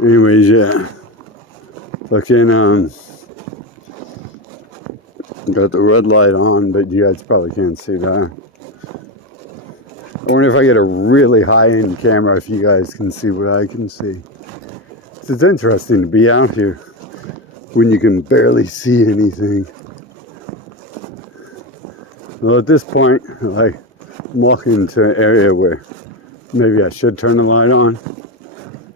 Anyways, yeah. Fucking, got the red light on, but you guys probably can't see that. I wonder if I get a really high-end camera if you guys can see what I can see. It's interesting to be out here when you can barely see anything. Well, at this point, I'm walking into an area where maybe I should turn the light on.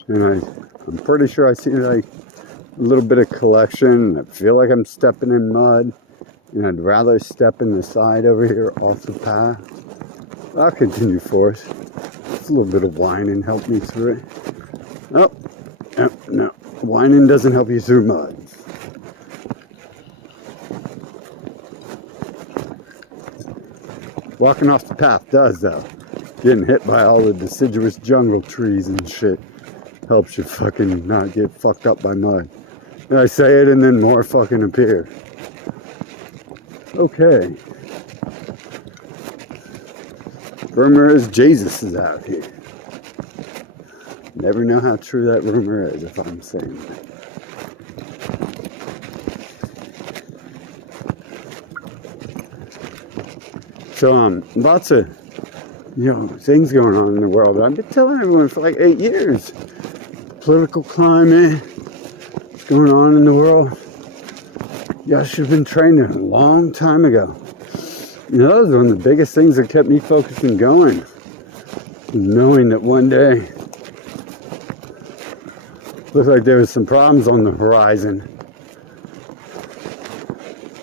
And I'm pretty sure I see like a little bit of collection. I feel like I'm stepping in mud. And I'd rather step in the side over here off the path. I'll continue forth. Just a little bit of whining helped me through it. Oh, no. Whining doesn't help you through mud. Walking off the path does, though. Getting hit by all the deciduous jungle trees and shit helps you fucking not get fucked up by mud. And I say it and then more fucking appear. Okay. Rumor is Jesus is out here. Never know how true that rumor is if I'm saying that. So, lots of, things going on in the world. I've been telling everyone for like 8 years. Political climate, what's going on in the world. Y'all should have been trained a long time ago. That was one of the biggest things that kept me focused and going. Knowing that one day, looked like there was some problems on the horizon.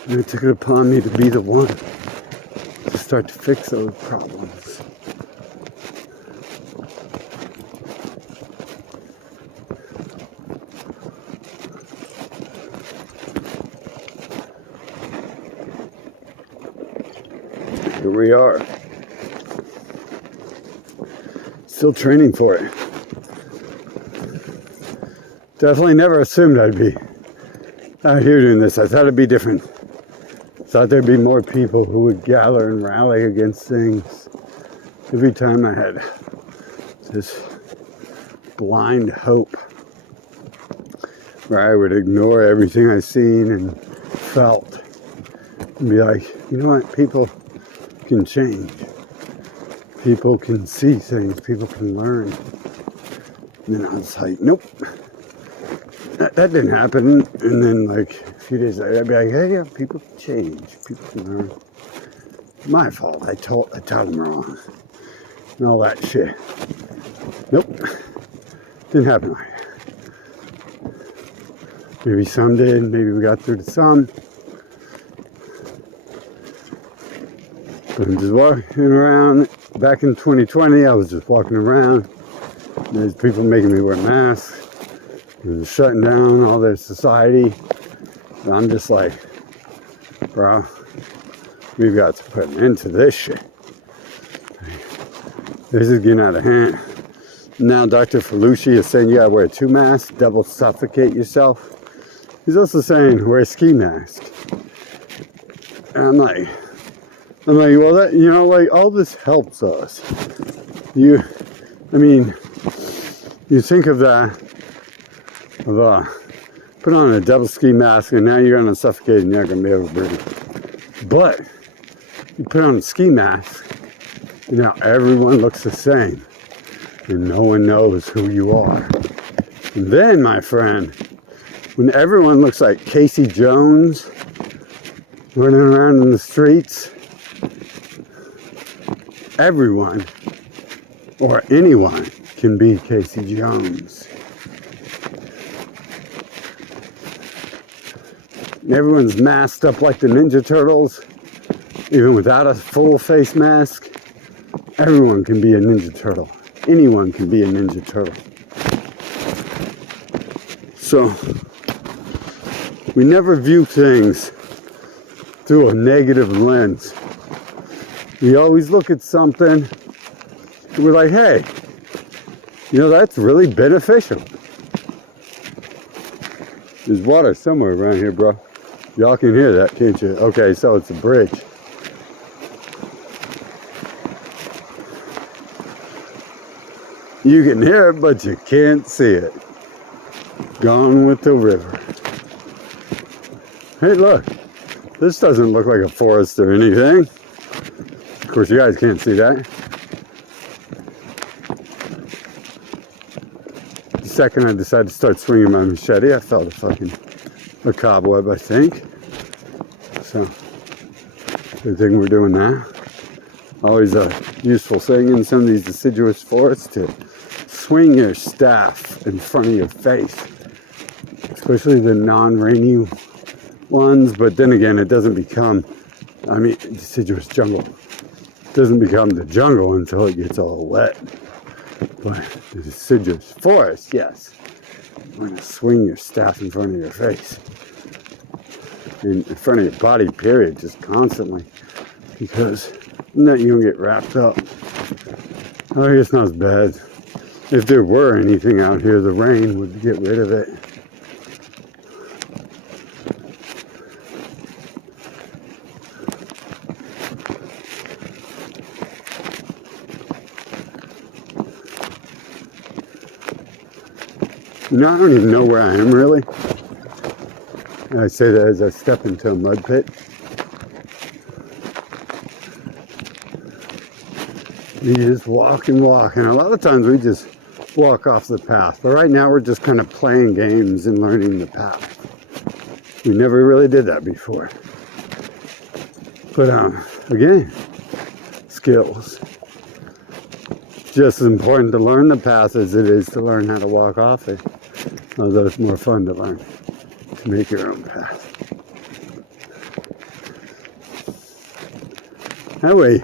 And it took it upon me to be the one to start to fix those problems. Here we are. Still training for it. Definitely never assumed I'd be out here doing this. I thought it'd be different. Thought there'd be more people who would gather and rally against things. Every time I had this blind hope where I would ignore everything I seen and felt and be like, you know what, people can change. People can see things. People can learn. And then I was like, nope. That didn't happen. And then like a few days later, I'd be like, hey, yeah, people can change. People can learn. My fault. I taught them wrong. And all that shit. Nope. Didn't happen like that. Maybe some did. Maybe we got through to some. But I'm just walking around. Back in 2020, I was just walking around. There's people making me wear masks. And shutting down all their society. And I'm just like, bro, we've got to put an end to this shit. This is getting out of hand. Now Dr. Fauci is saying you gotta wear 2 masks, double suffocate yourself. He's also saying wear a ski mask. And I'm like, well, that, all this helps us. You think of that, put on a double ski mask and now you're gonna suffocate and you're not gonna be able to breathe. But you put on a ski mask and now everyone looks the same and no one knows who you are. And then, my friend, when everyone looks like Casey Jones running around in the streets, everyone or anyone can be Casey Jones. Everyone's masked up like the Ninja Turtles, even without a full face mask. Everyone can be a Ninja Turtle. Anyone can be a Ninja Turtle. So, we never view things through a negative lens. We always look at something and we're like, hey, that's really beneficial. There's water somewhere around here, bro. Y'all can hear that, can't you? Okay, so it's a bridge. You can hear it, but you can't see it. Gone with the river. Hey, look. This doesn't look like a forest or anything. Of course, you guys can't see that. The second I decided to start swinging my machete, I felt a cobweb, I think. So, good thing we're doing that. Always a useful thing in some of these deciduous forests to swing your staff in front of your face, especially the non-rainy ones. But then again, it doesn't become, deciduous jungle doesn't become the jungle until it gets all wet. But the deciduous forest, yes, you're going to swing your staff in front of your face, in front of your body, period, just constantly, because then you don't get wrapped up. I guess not as bad. If there were anything out here, the rain would get rid of it. You know, I don't even know where I am, really. And I say that as I step into a mud pit. You just walk and walk. And a lot of times we just walk off the path. But right now we're just kind of playing games and learning the path. We never really did that before. But again, skills. Just as important to learn the path as it is to learn how to walk off it. Although it's more fun to learn to make your own path. That way,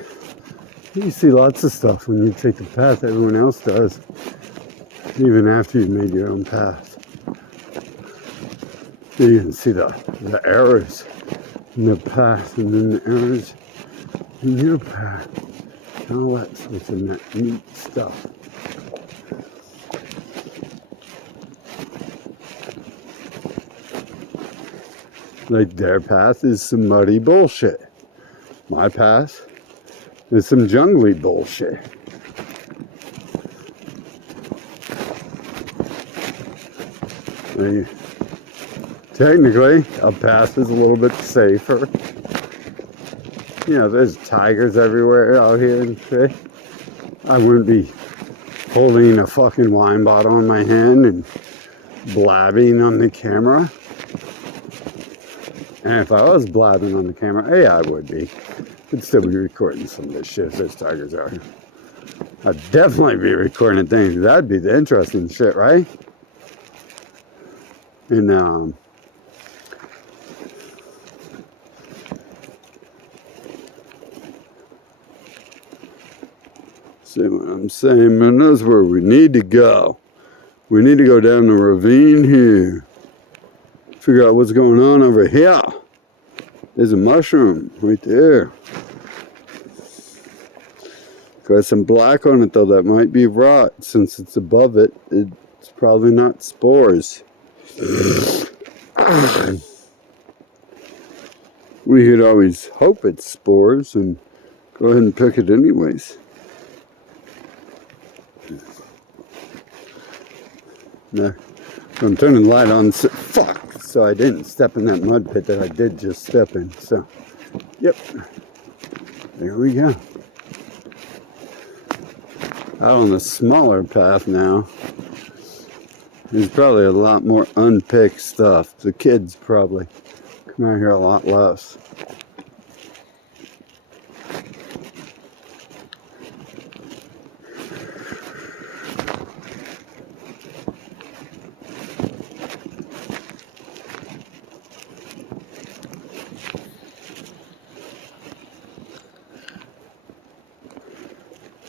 you see lots of stuff when you take the path everyone else does, even after you've made your own path. You can see the errors in the path and then the errors in your path. And all that's within that neat stuff. Like their path is some muddy bullshit. My path is some jungly bullshit. Technically, a path is a little bit safer. You know, there's tigers everywhere out here and shit. I wouldn't be holding a fucking wine bottle in my hand and blabbing on the camera. And if I was blabbing on the camera, yeah, I would be. I'd still be recording some of this shit if there's tigers out here. I'd definitely be recording things. That'd be the interesting shit, right? And, see what I'm saying, man? That's where we need to go. We need to go down the ravine here. Figure out what's going on over here. There's a mushroom right there. Got some black on it though. That might be rot. Since it's above it, it's probably not spores. We could always hope it's spores and go ahead and pick it anyways. No, I'm turning the light on. So I didn't step in that mud pit that I did just step in. So, yep, there we go. Out on the smaller path now. There's probably a lot more unpicked stuff. The kids probably come out here a lot less.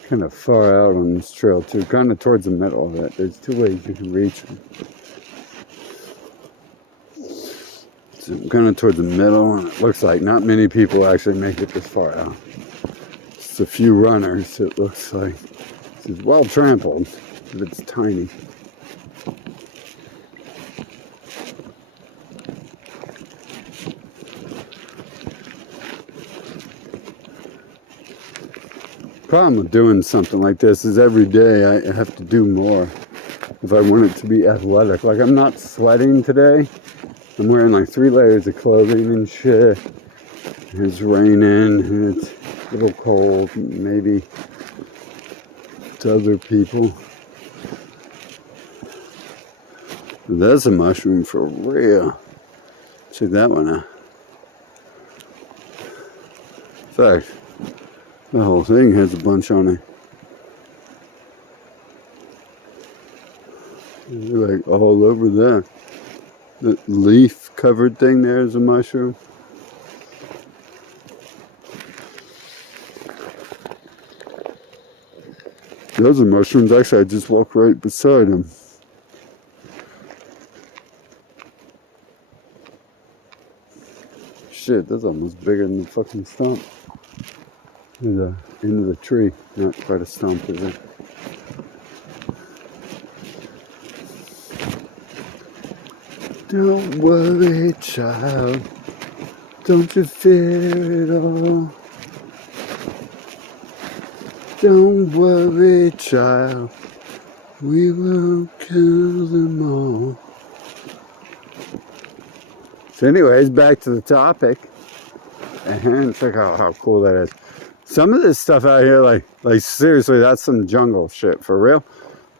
Kind of far out on this trail too, kind of towards the middle of it. There's two ways you can reach them. So I'm kind of towards the middle, and it looks like not many people actually make it this far out. Just a few runners, it looks like. It's well trampled, but it's tiny. Problem with doing something like this is every day I have to do more. if I want it to be athletic. Like, I'm not sweating today. I'm wearing like 3 layers of clothing and shit. It's raining and it's a little cold, maybe to other people. That's a mushroom for real. Check that one out. In fact, the whole thing has a bunch on it. Like all over there. The leaf covered thing there is a mushroom. Those are mushrooms. Actually, I just walked right beside them. Shit, that's almost bigger than the fucking stump. The end of the tree. Not quite a stump, is it? Don't worry, child. Don't you fear it all. Don't worry, child. We will kill them all. So anyways, back to the topic. And check out how cool that is. Some of this stuff out here, like seriously, that's some jungle shit for real.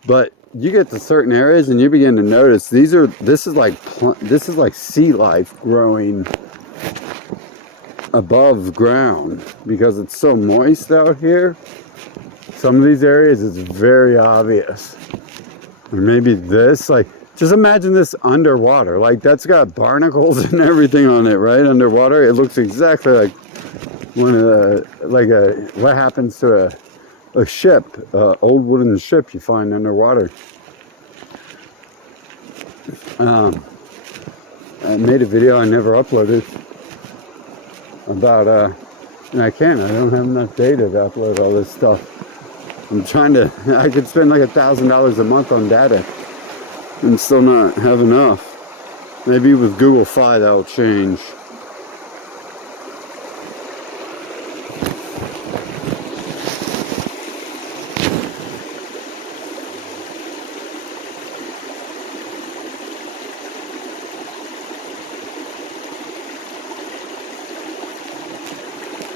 But you get to certain areas and you begin to notice this is like sea life growing above ground because it's so moist out here. Some of these areas it's very obvious. Or maybe this, like, just imagine this underwater. Like, that's got barnacles and everything on it, right? Underwater, it looks exactly like one of the, what happens to a ship, old wooden ship you find underwater. I made a video I never uploaded about, and I don't have enough data to upload all this stuff. I'm trying to, I could spend like $1,000 a month on data and still not have enough. Maybe with Google Fi that'll change.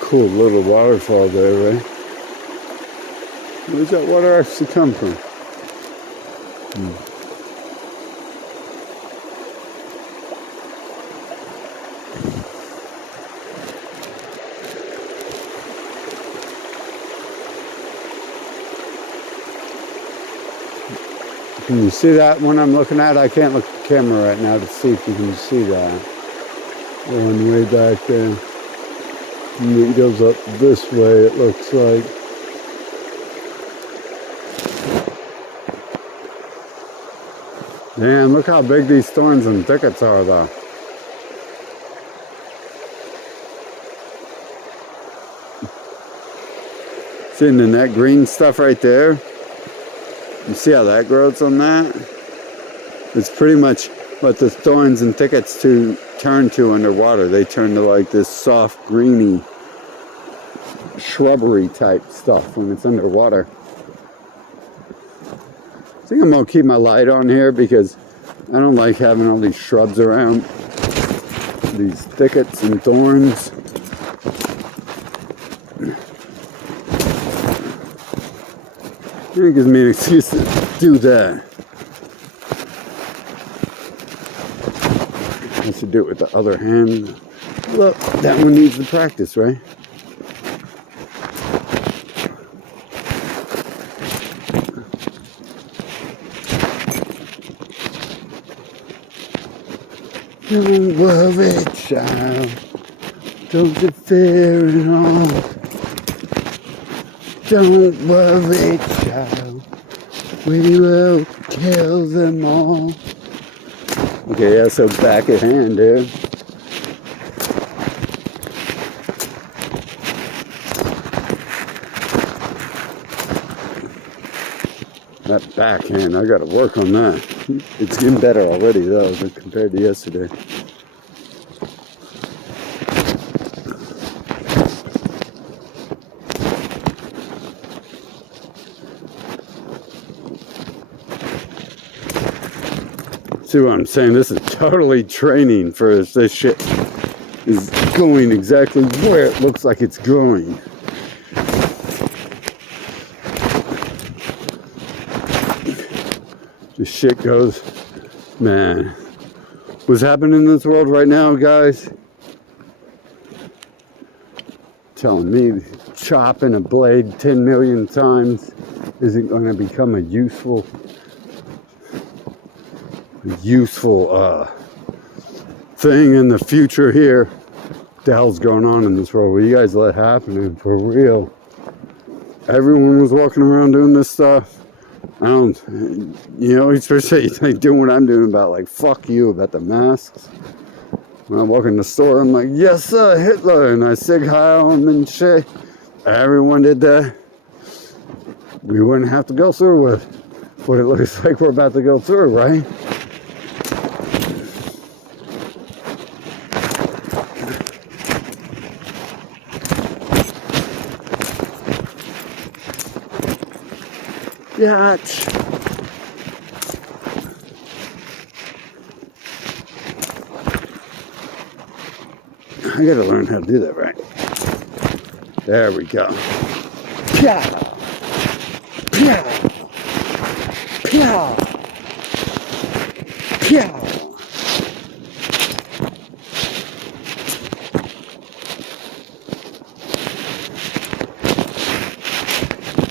Cool little waterfall there, right? Where's that water actually come from? Can you see that one I'm looking at? I can't look at the camera right now to see if you can see that. The one way back there. And it goes up this way, it looks like. Man, look how big these thorns and thickets are, though. Seeing that green stuff right there? You see how that grows on that? It's pretty much what the thorns and thickets turn to underwater. They turn to like this soft, greeny, shrubbery type stuff when it's underwater. I think I'm gonna keep my light on here because I don't like having all these shrubs around, these thickets and thorns. It gives me an excuse to do that. I should do it with the other hand. Well, that one needs the practice, right? Don't worry, child. Don't you fear it all. Don't worry, child. We will kill them all. Okay, yeah, so back at hand, dude. That backhand, I gotta work on that. It's getting better already, though, compared to yesterday. See what I'm saying? This is totally training for this shit is going exactly where it looks like it's going. This shit goes, man. What's happening in this world right now, guys? Telling me chopping a blade 10 million times isn't going to become a useful thing in the future here. What the hell's going on in this world? What you guys let happen for real? Everyone was walking around doing this stuff. I don't, especially like doing what I'm doing about like, fuck you, about the masks. When I walk in the store, I'm like, yes sir, Hitler, and I sig heil him and shit. Everyone did that. We wouldn't have to go through with what it looks like we're about to go through, right? Yacht. I gotta learn how to do that right. There we go. Pya! Pya! Pya! Pya!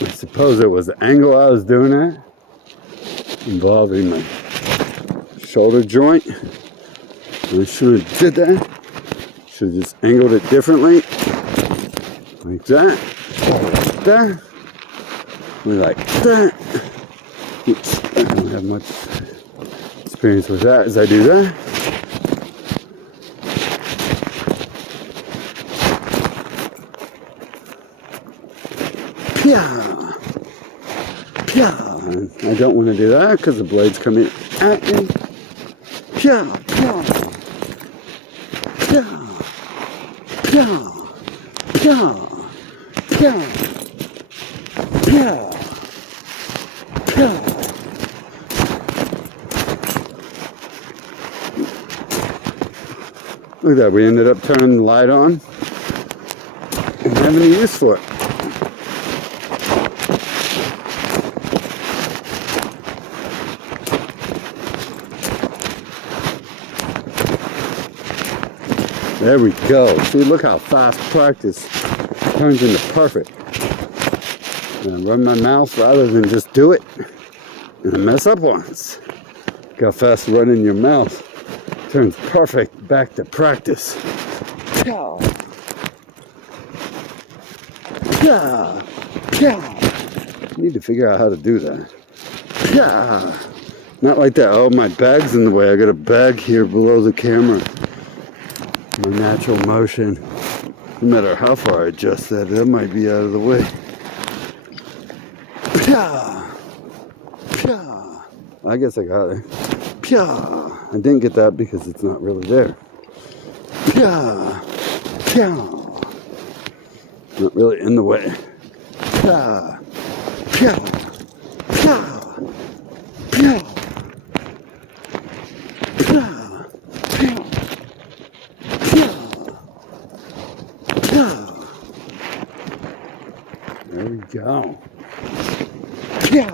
I suppose it was the angle I was doing at, involving my shoulder joint. I should have did that. Should have just angled it differently. Like that. Like that. Like that. Oops, I don't have much experience with that as I do that. Pya! Pya! I don't want to do that because the blade's coming at me. Pya! Pya! Pya! Pya! Pya! Pya! Pya! Pya! Look at that, we ended up turning the light on and having a use for it. There we go. See, look how fast practice turns into perfect. And I run my mouth rather than just do it and I mess up once. Look how fast running your mouth turns perfect back to practice. Pow! Pow! Pow! Need to figure out how to do that. Pow! Not like that. Oh, my bag's in the way. I got a bag here below the camera. My natural motion, no matter how far I adjust that, that might be out of the way. Pya! Pya! I guess I got it. Pya! I didn't get that because it's not really there. Pya! Pya! Not really in the way. Pya! Pya! Pya! Pya! There we go. Yeah.